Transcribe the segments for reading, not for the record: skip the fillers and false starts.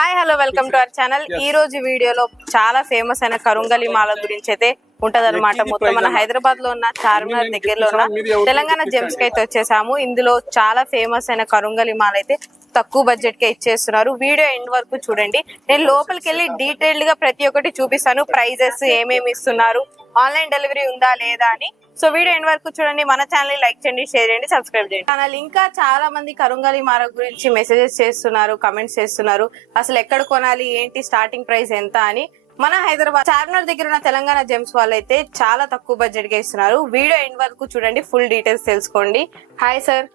Hi hello welcome to our channel. ఈ రోజు వీడియోలో చాలా ఫేమస్ అయిన కరుంగలి మాల గురించి అయితే ఉంటదన్నమాట. మొత్తం మన హైదరాబాద్ లో ఉన్న చార్మినార్ దగ్గరలో ఉన్న తెలంగాణ జెమ్స్ కి అయితే వచ్చేసాము. ఇందులో చాలా ఫేమస్ అయిన కరుంగలి మాల అయితే తక్కువ బడ్జెట్ కే ఇచ్చేస్తున్నారు. వీడియో ఎండ్ వరకు చూడండి. నేను లోపలికి వెళ్ళి డీటెయిల్డ్ గా ప్రతి ఒక్కటి చూపిస్తాను. ప్రైజెస్ ఏమేమి ఇస్తున్నారు, ఆన్లైన్ డెలివరీ ఉందా లేదా అని. సో వీడియో ఎండ్ వరకు చూడండి. మన ఛానల్ లైక్ చేయండి, షేర్ చేయండి, సబ్స్క్రైబ్ చేయండి. ఛానల్ ఇంకా చాలా మంది కరుంగలి మాల గురించి మెసేజెస్ చేస్తున్నారు, కమెంట్స్ చేస్తున్నారు. అసలు ఎక్కడ కొనాలి, ఏంటి, స్టార్టింగ్ ప్రైస్ ఎంత అని. మన హైదరాబాద్ చార్మినార్ దగ్గర ఉన్న తెలంగాణ జెమ్స్ వాళ్ళు అయితే చాలా తక్కువ బడ్జెట్ గా ఇస్తున్నారు. వీడియో ఎండ్ వరకు చూడండి, ఫుల్ డీటెయిల్స్ తెలుసుకోండి. Hi sir.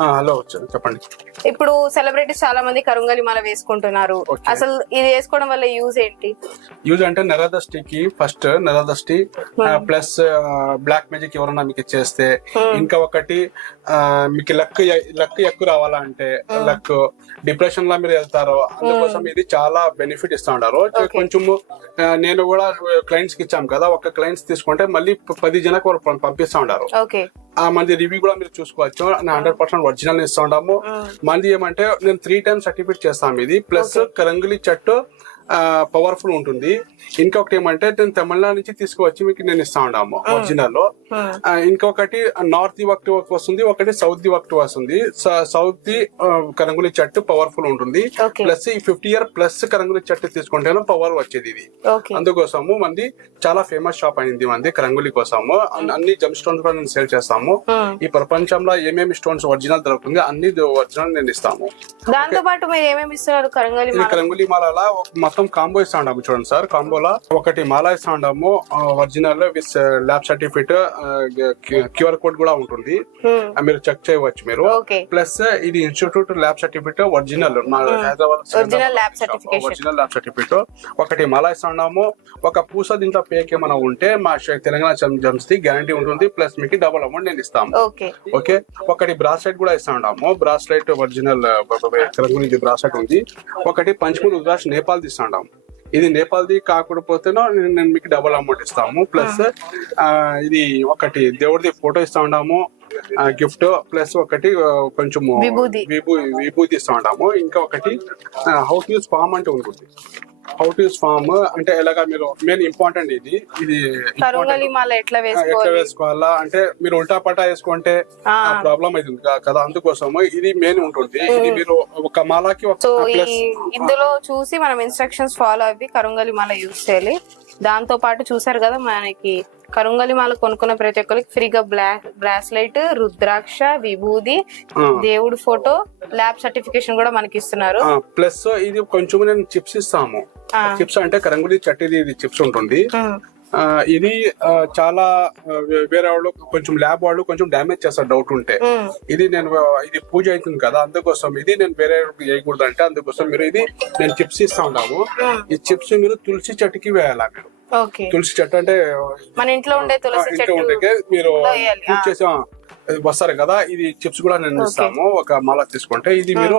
హలో చెప్పండి. ఇప్పుడు సెలబ్రిటీస్ చాలా మంది కరుంగలి మాల వేసుకుంటున్నారు. అసలు ఇది వేసుకోవడం వల్ల యూజ్ ఏంటి? యూజ్ అంటే నరదష్టికి ఫస్ట్ నరదష్టి ప్లస్ బ్లాక్ మ్యాజిక్ ఎవరన్నా మీకు ఇచ్చేస్తే, ఇంకా ఒకటి మీకు లక్ ఎక్కువ రావాలంటే, లక్ డిప్రెషన్ లో మీరు వెళ్తారో అందుకోసం ఇది చాలా బెనిఫిట్ ఇస్తా ఉంటారు. కొంచెము నేను కూడా క్లయింట్స్ కి ఇచ్చాం కదా, ఒక క్లయింట్స్ తీసుకుంటే మళ్ళీ 10 జనకు పంపిస్తా ఉంటారు. మంది రివ్యూ కూడా మీరు చూసుకోవచ్చు. 100% ఒరిజినల్ ఇస్తా ఉంటాము. మంది ఏమంటే నేను 3 times సర్టిఫికేట్ చేస్తాం. ఇది ప్లస్ కరంగలి చెట్టు పవర్ఫుల్ ఉంటుంది. ఇంకొకటి ఏమంటే నేను తమిళనాడు నుంచి తీసుకువచ్చి మీకు నేను ఇస్తా ఉంటాము ఒరిజినల్ లో. ఇంకొకటి నార్త్ ది వక్ట్ వస్తుంది, ఒకటి సౌత్ ది వక్ట్ వస్తుంది. సౌత్ ది కరంగులి చెట్టు పవర్ఫుల్ ఉంటుంది. ప్లస్ ఈ 50 year ప్లస్ కరంగులి చెట్టు తీసుకుంటేనే పవర్ వచ్చేది ఇది. అందుకోసము మంది చాలా ఫేమస్ షాప్ అయింది మంది కరంగులి కోసము. అన్ని జమ్ స్టోన్స్ కూడా నేను సేల్ చేస్తాము. ఈ ప్రపంచంలో ఏమేమి స్టోన్స్ ఒరిజినల్ దొరుకుతుంది అన్ని ఒరిజినల్ నేను ఇస్తాము. దాంతో పాటు మీరు ఏమేమి ఇస్తున్నారు కరంగులి మాల మొత్తం కాంబో ఇస్తా ఉంటాము. చూడండి సార్, కాంబోలో ఒకటి మాల ఇస్తా ఉంటాము original with lab certificate, QR code కూడా ఉంటుంది, మీరు చెక్ చేయవచ్చు మీరు. ప్లస్ ఇది institute lab certificate original Hyderabad original lab certificate. ఒకటి మాల ఇస్తా ఉన్నాము. ఒక పూస దీంట్లో పేక్ ఏమైనా ఉంటే మా తెలంగాణ జెమ్స్ ది గ్యారంటీ ఉంటుంది. ప్లస్ మీకు డబుల్ అమౌంట్ నేను ఇస్తాము. ఓకే. ఒకటి బ్రాస్లెట్ కూడా ఇస్తా ఉంటాము. బ్రాస్లెట్ ఒరిజినల్ బ్రాస్లెట్ ఉంది. ఒకటి పంచముల్ రుద్రాక్ష నేపాల్ తీస్తా ఉంటాము. ఇది నేపాల్ ది కాకపోతేనో నేను మీకు డబుల్ అమౌంట్ ఇస్తాము. ప్లస్ ఇది ఒకటి దేవుడిది ఫోటో ఇస్తా ఉంటాము గిఫ్ట్. ప్లస్ ఒకటి కొంచెం విభూతి ఇస్తా ఉంటాము. ఇంకా ఒకటి హౌ టు యూస్ ఫామ్ అంటే ఉంటుంది. హౌ టు యూస్ ఫామ్ అంటే ఎలాగా మీరు మెయిన్ ఇంపార్టెంట్ ఇది కరుంగలి మాల ఎట్లా వేసుకోవాలా అంటే మీరు ఉల్టా పటా వేసుకుంటే ప్రాబ్లం అవుతుంది కదా, అందుకోసము ఇది మెయిన్ ఉంటుంది. ఇది మీరు ఒక మాలకి ఇందులో చూసి మనం ఇన్స్ట్రక్షన్స్ ఫాలో అవ్వి కరుంగలి మాల యూజ్ చేయాలి. దాంతో పాటు చూసారు కదా, మనకి కరుంగలి మాల కొనుక్కున్న ప్రతి ఒక్కరికి ఫ్రీగా బ్రాస్లెట్, రుద్రాక్ష, విభూది, దేవుడు ఫోటో, ల్యాబ్ సర్టిఫికేషన్ కూడా మనకి ఇస్తున్నారు. ప్లస్ ఇది కొంచెం నేను చిప్స్ ఇస్తాము. చిప్స్ అంటే కరంగులి చట్టిది ఇది చిప్స్ ఉంటుంది. ఇది చాలా వేరే వాళ్ళు కొంచెం ల్యాబ్ వాళ్ళు కొంచెం డ్యామేజ్ చేస్తారు డౌట్ ఉంటే. ఇది పూజ అవుతుంది కదా, అందుకోసం ఇది నేను వేరే వేయకూడదు అంటే అందుకోసం మీరు ఇది నేను చిప్స్ ఇస్తా ఉంటాము. ఈ చిప్స్ మీరు తులసి చెట్టుకి వేయాలా. మీరు తులసి చెట్టు అంటే మన ఇంట్లో ఉండే తులసి చెట్టు మీరు పూజ చేసి వస్తారు కదా, ఇది చిప్స్ కూడా నేను ఇస్తాము. ఒక మాల తీసుకుంటే ఇది మీరు